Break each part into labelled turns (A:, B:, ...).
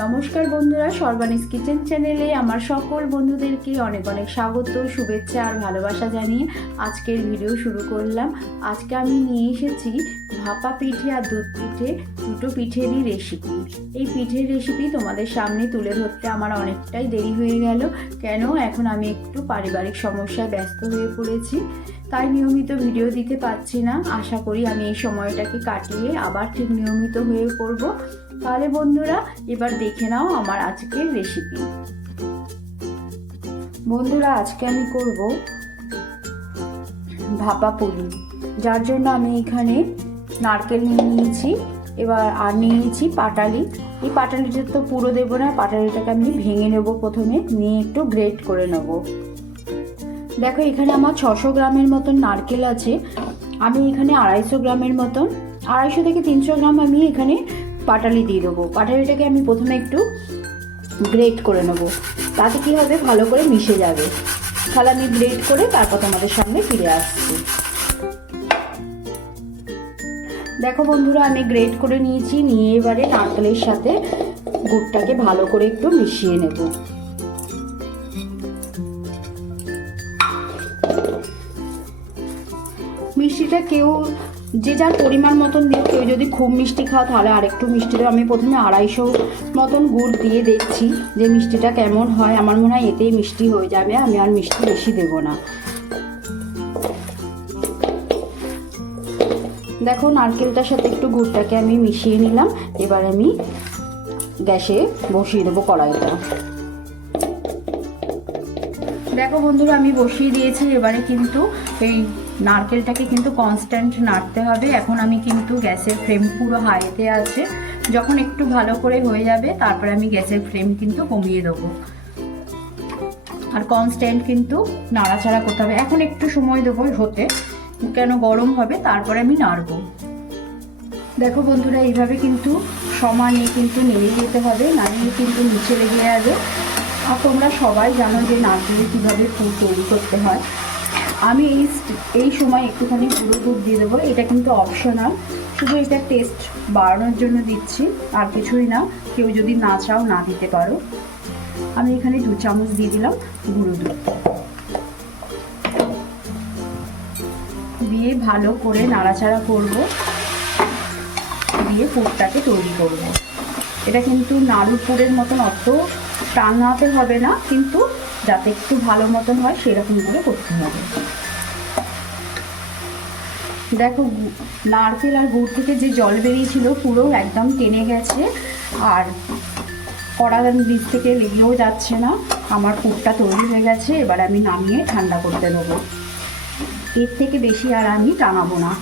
A: নমস্কার বন্ধুরা, সর্বানিস কিচেন চ্যানেলে আমার সকল বন্ধুদেরকে অনেক অনেক স্বাগত, শুভেচ্ছা আর ভালোবাসা জানিয়ে আজকের ভিডিও শুরু করলাম। আজকে আমি নিয়ে এসেছি ভাপা পিঠে আর দুধ পিঠে, দুটো পিঠেরই রেসিপি এই পিঠের রেসিপি তোমাদের সামনে তুলে ধরতে আমার অনেকটাই দেরি হয়ে গেল, কেন এখন আমি একটু পারিবারিক সমস্যায় ব্যস্ত হয়ে পড়েছি, তাই নিয়মিত ভিডিও দিতে পারছি না। আশা করি আমি এই সময়টাকে কাটিয়ে আবার ঠিক নিয়মিত হয়ে পড়ব। তাহলে বন্ধুরা, এবার দেখে নাও আমার আজকের রেসিপি বন্ধুরা, আজকে আমি করব ভাপা পুলি। যার জন্য আমি এখানে নারকেল নিয়ে নিয়েছি, এবার আর নিয়েছি পাটালি। এই পাটালিটা তো পুরো দেবো না, পাটালিটাকে আমি ভেঙে নেব প্রথমে, নিয়ে একটু গ্রেট করে নেব। দেখো, এখানে আমার ছশো গ্রামের মতন নারকেল আছে। আমি এখানে আড়াইশো গ্রামের মতন, আড়াইশো থেকে তিনশো গ্রাম আমি এখানে পাটালি দিয়ে দেবো। পাটালিটাকে আমি প্রথমে একটু গ্রেট করে নেব। তাতে কি হবে? ভালো করে মিশে যাবে। তাহলে আমি গ্রেট করে তারপর তোমাদের সামনে ফিরে আসছি। দেখো বন্ধুরা, আমি গ্রেট করে নিয়েছি। নিয়ে এবারে নারকেলের সাথে গুড়টাকে ভালো করে একটু মিশিয়ে নেব। মিষ্টিটা কেউ যে যার পরিমাণ মতন দিয়ে কেউ যদি খুব মিষ্টি খাও, তাহলে আরেকটু মিষ্টি দেবো আমি প্রথমে আড়াইশো মতন গুড় দিয়ে দেখছি যে মিষ্টিটা কেমন হয়। আমার মনে হয় এতেই মিষ্টি হয়ে যাবে, আমি আর মিষ্টি বেশি দেবো না। দেখো, নারকেলটার সাথে একটু গুড়টাকে আমি মিশিয়ে নিলাম। এবার আমি গ্যাসে বসিয়ে দেবো কড়াইটা। দেখো বন্ধুরা, আমি বসিয়ে দিয়েছি, এবারে কিন্তু এই নারকেলটাকে কিন্তু কনস্ট্যান্ট নাড়তে হবে। এখন আমি কিন্তু গ্যাসের ফ্লেম পুরো হাইতে আছে। যখন একটু ভালো করে হয়ে যাবে, তারপরে আমি গ্যাসের ফ্লেম কিন্তু কমিয়ে দেবো। আর কনস্ট্যান্ট কিন্তু নাড়াচাড়া করতে হবে। এখন একটু সময় দেবো হতে, কেন গরম হবে, তারপরে আমি নাড়বো। দেখো বন্ধুরা, এইভাবে কিন্তু সমানে কিন্তু নেড়ে যেতে হবে, নাড়িয়ে কিন্তু নিচে লেগে যাবে। আর তোমরা সবাই জানো যে নারকেলে কীভাবে ফুল তৈরি করতে হয়। আমি এই এই সময় একটুখানি পুরো দুধ দিয়ে দেবো। এটা কিন্তু অপশনাল শুধু এটা টেস্ট বাড়ানোর জন্য দিচ্ছি, আর কিছুই না। কেউ যদি না চাও, না দিতে পারো। আমি এখানে দু চামচ দিয়ে দিলাম গুঁড়ো দুধ। দিয়ে ভালো করে নাড়াচাড়া করব। দিয়ে পুরটাকে তৈরি করব। এটা কিন্তু নাড়ু পুরের মতন অত টানাতে হবে না, কিন্তু যাতে একটু ভালো মতন হয়, সেরকম করে করতে হবে। দেখো, নারকেল আর গুড় থেকে যে জল বেরিয়েছিল, পুরো একদম টেনে গেছে। আর কড়া বীজ থেকে লেগেও যাচ্ছে না। আমার পুরটা তৈরি হয়ে গেছে, এবার আমি নামিয়ে ঠান্ডা করতে দেবো। এর থেকে বেশি আর আমি টানাবো না।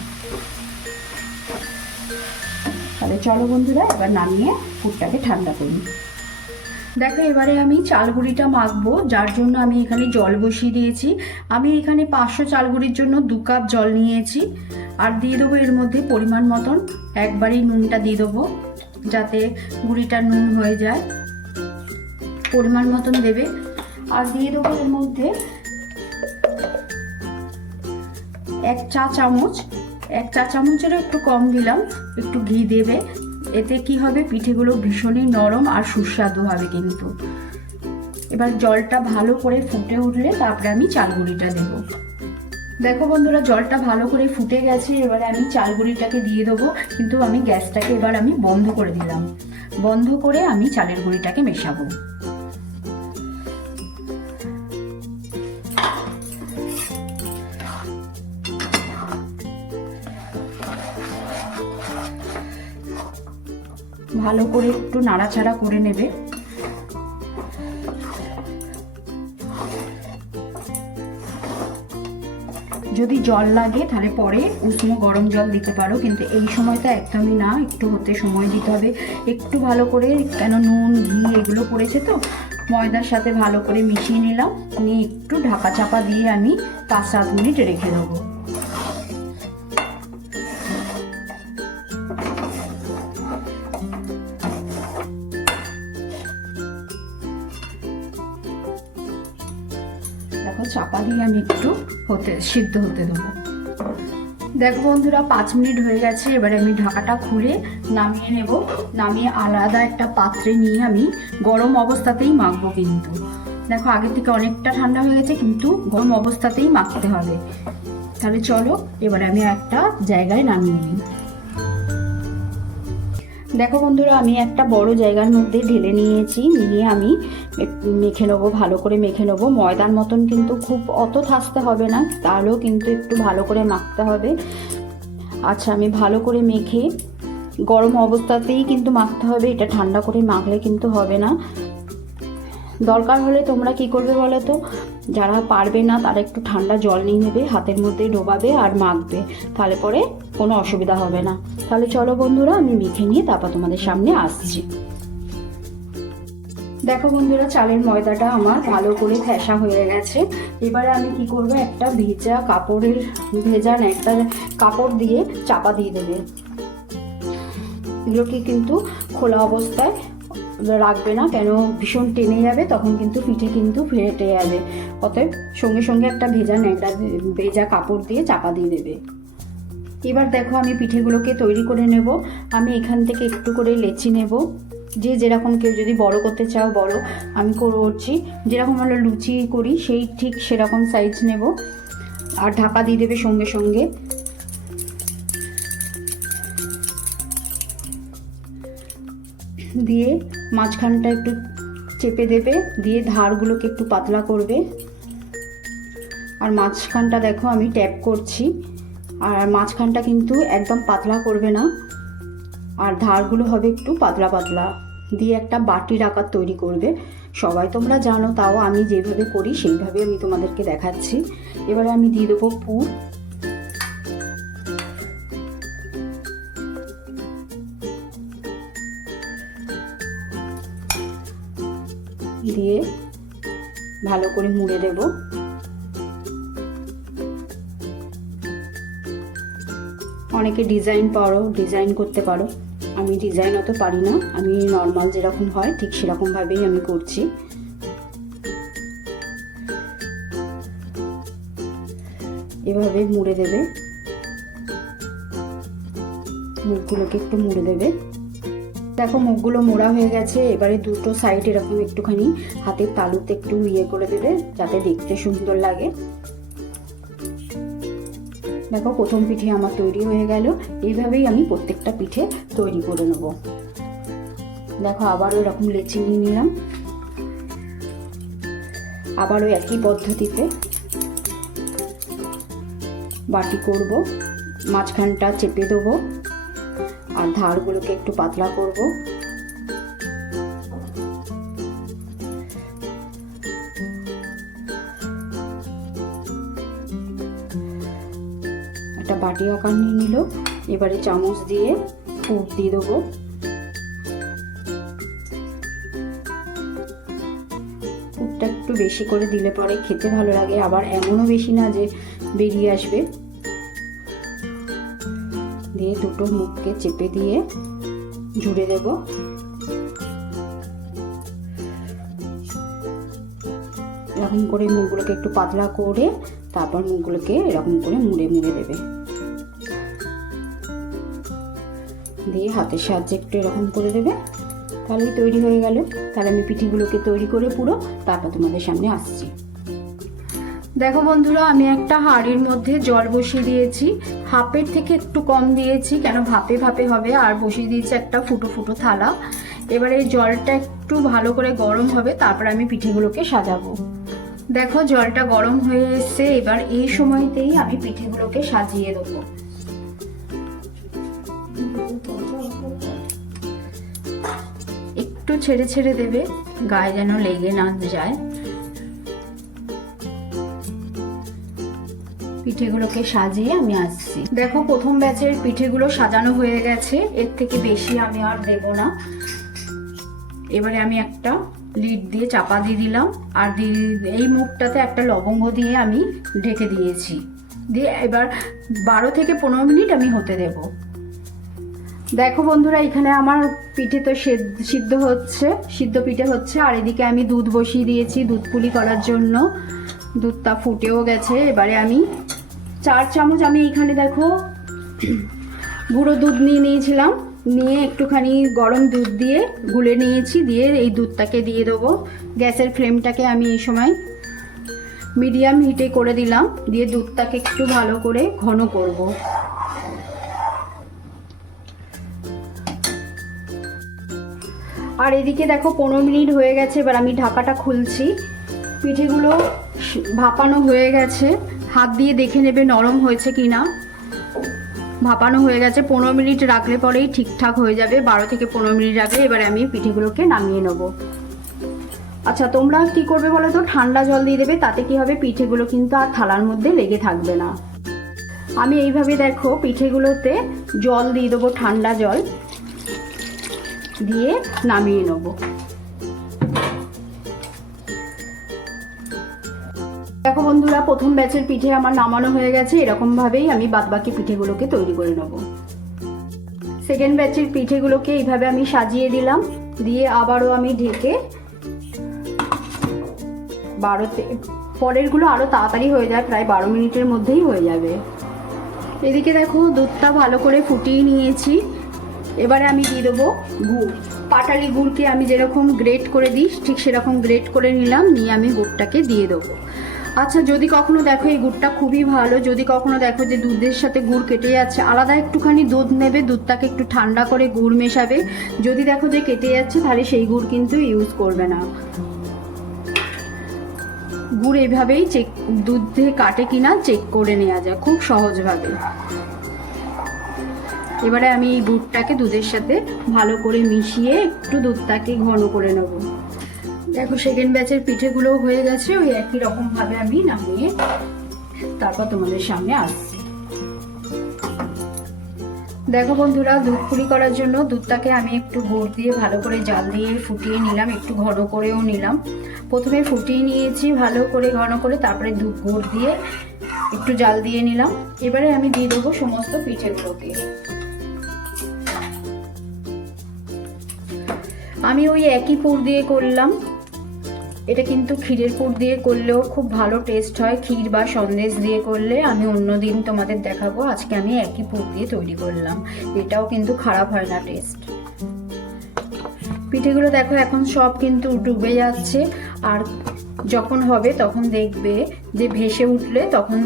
A: তাহলে চলো বন্ধুরা, এবার নামিয়ে পুরটাকে ঠান্ডা করি। দেখো, এবারে আমি চালগুড়িটা মাখবো, যার জন্য আমি এখানে জল বসিয়ে দিয়েছি। আমি এখানে পাঁচশো চালগুড়ির জন্য দু কাপ জল নিয়েছি। আর দিয়ে দেবো এর মধ্যে পরিমাণ মতন একবারেই নুনটা দিয়ে দেবো, যাতে গুড়িটা নুন হয়ে যায়। পরিমাণ মতন দেবে। আর দিয়ে দেবো এর মধ্যে এক চা চামচ। এক চা চামচেরও একটু কম দিলাম, একটু ঘি দেবে। এতে কি হবে? পিঠেগুলো ভীষণই নরম আর সুস্বাদু হবে কিন্তু। এবার জলটা ভালো করে ফুটে উঠলে তারপরে আমি চালগুড়িটা দেবো। দেখো বন্ধুরা, জলটা ভালো করে ফুটে গেছে, এবারে আমি চালগুড়িটাকে দিয়ে দেবো। কিন্তু আমি গ্যাসটাকে এবার আমি বন্ধ করে দিলাম। বন্ধ করে আমি চালের গুঁড়িটাকে মেশাবো। ভালো করে একটু নাড়াচাড়া করে নেবে। যদি জল লাগে, তাহলে পরে উষ্ণ গরম জল দিতে পারো, কিন্তু এই সময়টা একদমই না, একটু হতে সময় দিতে হবে। একটু ভালো করে কেন নুন, ঘি এগুলো পড়েছে তো, ময়দার সাথে ভালো করে মিশিয়ে নিলাম। নিয়ে একটু ঢাকা চাপা দিয়ে আমি পাঁচ সাত মিনিট রেখে দেবো। দিয়ে আমি একটু হতে, সিদ্ধ হতে দেবো। দেখো বন্ধুরা, পাঁচ মিনিট হয়ে গেছে, এবারে আমি ঢাকাটা খুলে নামিয়ে নেব। নামিয়ে আলাদা একটা পাত্রে নিয়ে আমি গরম অবস্থাতেই মাখবো কিন্তু। দেখো আগে থেকে অনেকটা ঠান্ডা হয়ে গেছে, কিন্তু গরম অবস্থাতেই মাখতে হবে। তাহলে চলো, এবারে আমি একটা জায়গায় নামিয়ে নিই। দেখো বন্ধুরা, আমি একটা বড় জায়গার মধ্যে ঢেলে নিয়েছি। নিয়ে আমি মেখে নেব, ভালো করে মেখে নেব। ময়দার মতন কিন্তু খুব অত থাসতে হবে না, তাহলেও কিন্তু একটু ভালো করে মাখতে হবে। আচ্ছা আমি ভালো করে মেখে গরম অবস্থাতেই কিন্তু মাখতে হবে। এটা ঠান্ডা করে মাখলে কিন্তু হবে না। দরকার হলে তোমরা কি করবে বলো তো? যারা পারবে না, তারা একটু ঠান্ডা জল নিয়ে নেবে, হাতের মধ্যে ডোবাবে আর মাখবে। তাহলে পরে কোনো অসুবিধা হবে না। তাহলে চলো বন্ধুরা, আমি মেখে নিয়ে তারপর তোমাদের সামনে আসছি। দেখো বন্ধুরা, চালের ময়দাটা আমার ভালো করে ফ্যাসা হয়ে গেছে। এবারে আমি কি করব? একটা ভেজা কাপড়ের, ভেজা না, একটা কাপড় দিয়ে চাপা দিয়ে দেবে। এগুলোকে কিন্তু খোলা অবস্থায় রাখবে না, কেন ভীষণ টেনে যাবে, তখন কিন্তু পিঠে কিন্তু ফেটে যাবে। অতএব সঙ্গে সঙ্গে একটা ভেজা ন্যাকড়া ভেজা কাপড় দিয়ে চাপা দিয়ে দেবে। এবার দেখো আমি পিঠেগুলোকে তৈরি করে নেব। আমি এখান থেকে একটু করে লেচি নেব। যে যেরকম কেউ যদি বড় করতে চাও বড় আমি করছি। যেরকম আমরা লুচি করি, সেই ঠিক সেরকম সাইজ নেব। আর ঢাকা দিয়ে দেবে সঙ্গে সঙ্গে। দিয়ে মাঝখানটা একটু চেপে দেবে, দিয়ে ধারগুলোকে একটু পাতলা করবে। আর মাঝখানটা দেখো আমি ট্যাপ করছি। আর মাঝখানটা কিন্তু একদম পাতলা করবে না। আর ধারগুলো হবে একটু পাতলা পাতলা। দিয়ে একটা বাটির আকার তৈরি করবে। সবাই তোমরা জানো, তাও আমি যেভাবে করি, সেইভাবে আমি তোমাদেরকে দেখাচ্ছি। এবারে আমি দিয়ে দেবো পুর। ভালো করে মুড়ে দেব। অনেকে ডিজাইন পারো ডিজাইন করতে পারো। আমি ডিজাইন অত পারি না, আমি নর্মাল যেরকম হয় ঠিক সেরকমভাবেই আমি করছি। এভাবে মুড়ে দেবে। মুখগুলোকে একটু মুড়ে দেবে। দেখো, মুখগুলো মোড়া হয়ে গেছে। এবারে দুটো সাইড এরকম একটুখানি হাতের তালুতে একটু ইয়ে করে দেবে, যাতে দেখতে সুন্দর লাগে। দেখো, প্রথম পিঠে আমার তৈরি হয়ে গেল। এইভাবেই আমি প্রত্যেকটা পিঠে তৈরি করে নেব। দেখো, আবারও এরকম লেচি নিয়ে নিলাম। আবারও একই পদ্ধতিতে বাটি করব, মাঝখানটা চেপে দেবো। আর ধারগুলোকে একটু পাতলা করব। একটা বাটি আকার নিয়ে নিল। এবারে চামচ দিয়ে পুর দিয়ে দেবো। একটু বেশি করে দিলে পরে খেতে ভালো লাগে। আবার এমনও বেশি না যে বেরিয়ে আসবে। দিয়ে দুটো মুখকে চেপে দিয়ে জুড়ে দেব। এরকম করে মুখগুলোকে একটু পাতলা করে তারপর মুখগুলোকে এরকম করে মুড়ে মুড়ে দেবে। দিয়ে হাতের সাহায্যে একটু এরকম করে দেবে। তাহলেই তৈরি হয়ে গেল। তাহলে আমি পিঠিগুলোকে তৈরি করে পুরো, তারপর তোমাদের সামনে আসছি। দেখো বন্ধুরা, আমি একটা হাঁড়ির মধ্যে জল বসিয়ে দিয়েছি। হাফের থেকে একটু কম দিয়েছি, কেন ভাপে ভাপে হবে, আর বসিয়ে দিয়েছি একটা ফুটো ফুটো থালা। এবারে এই জলটা একটু ভালো করে গরম হবে, তারপর আমি পিঠেগুলোকে সাজাবো। দেখো, জলটা গরম হয়ে এসছে, এবার এই সময়তেই আমি পিঠেগুলোকে সাজিয়ে দেবো। একটু ছেড়ে ছেড়ে দেবে, গায়ে যেন লেগে না যায়। পিঠেগুলোকে সাজিয়ে আমি আসছি। দেখো, প্রথম ব্যাচের পিঠেগুলো সাজানো হয়ে গেছে। এর থেকে বেশি আমি আর দেব না। এবারে আমি একটা লিড দিয়ে চাপা দিয়ে দিলাম। আর এই মুখটাতে একটা লবঙ্গ দিয়ে আমি ঢেকে দিয়েছি। দিয়ে এবার বারো থেকে পনেরো মিনিট আমি হতে দেব। দেখো বন্ধুরা, এখানে আমার পিঠে তো সিদ্ধ হচ্ছে, সিদ্ধ পিঠে হচ্ছে। আর এদিকে আমি দুধ বসিয়ে দিয়েছি, দুধ পুলি করার জন্য। দুধটা ফুটেও গেছে। এবারে আমি চার চামচ আমি এইখানে দেখো গুঁড়ো দুধ নিয়ে নিয়েছিলাম। নিয়ে একটুখানি গরম দুধ দিয়ে গুলে নিয়েছি, দিয়ে এই দুধটাকে দিয়ে দেবো। গ্যাসের ফ্লেমটাকে আমি এই সময় মিডিয়াম হিটে করে দিলাম। দিয়ে দুধটাকে একটু ভালো করে ঘন করব। আর এদিকে দেখো পনেরো মিনিট হয়ে গেছে, এবার আমি ঢাকাটা খুলছি। পিঠেগুলো ভাপানো হয়ে গেছে। হাত দিয়ে দেখে নেবে নরম হয়েছে কি না ভাপানো হয়ে গেছে পনেরো মিনিট রাখলে পরেই ঠিকঠাক হয়ে যাবে। বারো থেকে পনেরো মিনিট রাখলে এবারে আমি পিঠেগুলোকে নামিয়ে নেব। আচ্ছা তোমরা কি করবে বলো তো? ঠান্ডা জল দিয়ে দেবে, তাতে কি হবে? পিঠেগুলো কিন্তু আর থালার মধ্যে লেগে থাকবে না। আমি এইভাবে দেখো, পিঠেগুলোতে জল দিয়ে দেবো, ঠান্ডা জল দিয়ে নামিয়ে নেব। দেখো বন্ধুরা, প্রথম ব্যাচের পিঠে আমার নামানো হয়ে গেছে। এরকম ভাবেই আমি বাদবাকি পিঠেগুলোকে তৈরি করে নেব। সেকেন্ড ব্যাচের পিঠেগুলোকে এইভাবে আমি সাজিয়ে দিলাম। দিয়ে আবারও আমি ঢেকে বারোতে পরেরগুলো আরও তাড়াতাড়ি হয়ে যায়, প্রায় বারো মিনিটের মধ্যেই হয়ে যাবে। এদিকে দেখো, দুধটা ভালো করে ফুটিয়ে নিয়েছি। এবারে আমি দিয়ে দেবো গুড়। পাটালি গুড়কে আমি যেরকম গ্রেট করে দিই, ঠিক সেরকম গ্রেট করে নিলাম। নিয়ে আমি গুড়টাকে দিয়ে দেবো। আচ্ছা যদি কখনো দেখো এই গুড়টা খুবই ভালো, যদি কখনো দেখো যে দুধের সাথে গুড় কেটে যাচ্ছে, আলাদা একটুখানি দুধ নেবে, দুধটাকে একটু ঠান্ডা করে গুড় মেশাবে। যদি দেখো যে কেটে যাচ্ছে, তাহলে সেই গুড় কিন্তু ইউজ করবে না। গুড় এইভাবেই চেক দুধে কাটে কিনা চেক করে নেওয়া যায় খুব সহজভাবে। এবারে আমি এই গুড়টাকে দুধের সাথে ভালো করে মিশিয়ে একটু দুধটাকে ঘন করে নেব। দেখো সেকেন্ড ব্যাচের পিঠেগুলোও হয়ে গেছে, ওই একই রকম ভাবে আমি নামিয়ে তারপর তোমাদের সামনে আসছি। দেখো বন্ধুরা, দুধ পুরি করার জন্য দুধটাকে আমি একটু গুড় দিয়ে ভালো করে জাল দিয়ে ফুটিয়ে নিলাম, একটু ঘন করেও নিলাম। প্রথমে ফুটিয়ে নিয়েছি, ভালো করে ঘন করে তারপরে দুধ গুড় দিয়ে একটু জাল দিয়ে নিলাম। এবারে আমি দিয়ে দেবো সমস্ত পিঠেগুলোকে। আমি ওই একই পুর দিয়ে করলাম। এটা কিন্তু ক্ষীরের পুর দিয়ে করলেও খুব ভালো টেস্ট হয়। ক্ষীর বা সন্দেশ দিয়ে করলে আমি অন্য দিন তোমাদের দেখাবো। আজকে আমি একই পুর দিয়ে তৈরি করলাম। এটাও কিন্তু খারাপ হয় না টেস্ট পিঠেগুলো দেখো, এখন সব কিন্তু ডুবে যাচ্ছে। আর যখন হবে তখন দেখবে যে ভেসে উঠলে তখন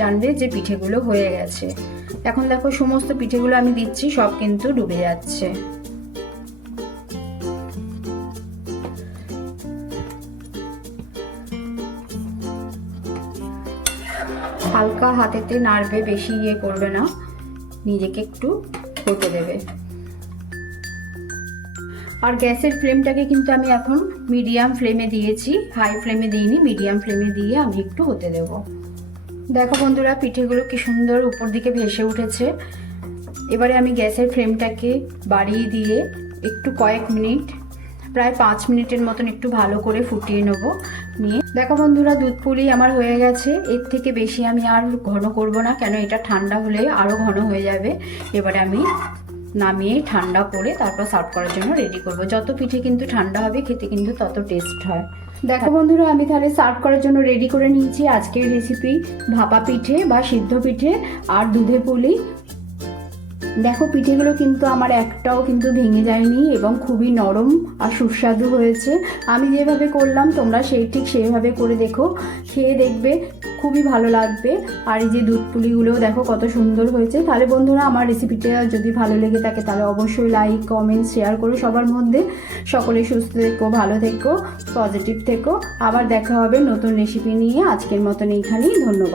A: জানবে যে পিঠেগুলো হয়ে গেছে। এখন দেখো, সমস্ত পিঠেগুলো আমি দিচ্ছি, সব কিন্তু ডুবে যাচ্ছে। হালকা হাতেতে নাড়বে, বেশি ইয়ে করবে না। নিজেকে একটু হতে দেবে। আর গ্যাসের ফ্লেমটাকে কিন্তু আমি এখন মিডিয়াম ফ্লেমে দিয়েছি। হাই ফ্লেমে দিইনি, মিডিয়াম ফ্লেমে দিয়ে আমি একটু হতে দেব। দেখো বন্ধুরা, পিঠেগুলো কি সুন্দর উপর দিকে ভেসে উঠেছে। এবারে আমি গ্যাসের ফ্লেমটাকে বাড়িয়ে দিয়ে একটু কয়েক মিনিট প্রায় পাঁচ মিনিটের মতন একটু ভালো করে ফুটিয়ে নেব। নিয়ে দেখো বন্ধুরা, দুধ পুলি আমার হয়ে গেছে। এর থেকে বেশি আমি আর ঘন করব না, কেন এটা ঠান্ডা হলে আরও ঘন হয়ে যাবে। এবারে আমি নামিয়ে ঠান্ডা করে তারপর সার্ভ করার জন্য রেডি করব। যত পিঠে কিন্তু ঠান্ডা হবে, খেতে কিন্তু তত টেস্ট হয়। দেখো বন্ধুরা, আমি তাহলে সার্ভ করার জন্য রেডি করে নিয়েছি। আজকের রেসিপি ভাপা পিঠে বা সিদ্ধ পিঠে আর দুধে পুলি। দেখো, পিঠেগুলো কিন্তু আমার একটাও কিন্তু ভেঙে যায়নি এবং খুবই নরম আর সুস্বাদু হয়েছে। আমি যেভাবে করলাম, তোমরা সেই ঠিক সেইভাবে করে দেখো। খেয়ে দেখবে, খুবই ভালো লাগবে। আর এই যে দুধ পুলিগুলোও দেখো কত সুন্দর হয়েছে। তাহলে বন্ধুরা, আমার রেসিপিটা যদি ভালো লেগে থাকে, তাহলে অবশ্যই লাইক কমেন্ট শেয়ার করো সবার মধ্যে। সকলে সুস্থ থেকো, ভালো থেকো পজিটিভ থেকো। আবার দেখা হবে নতুন রেসিপি নিয়ে। আজকের মতন এইখানেই, ধন্যবাদ।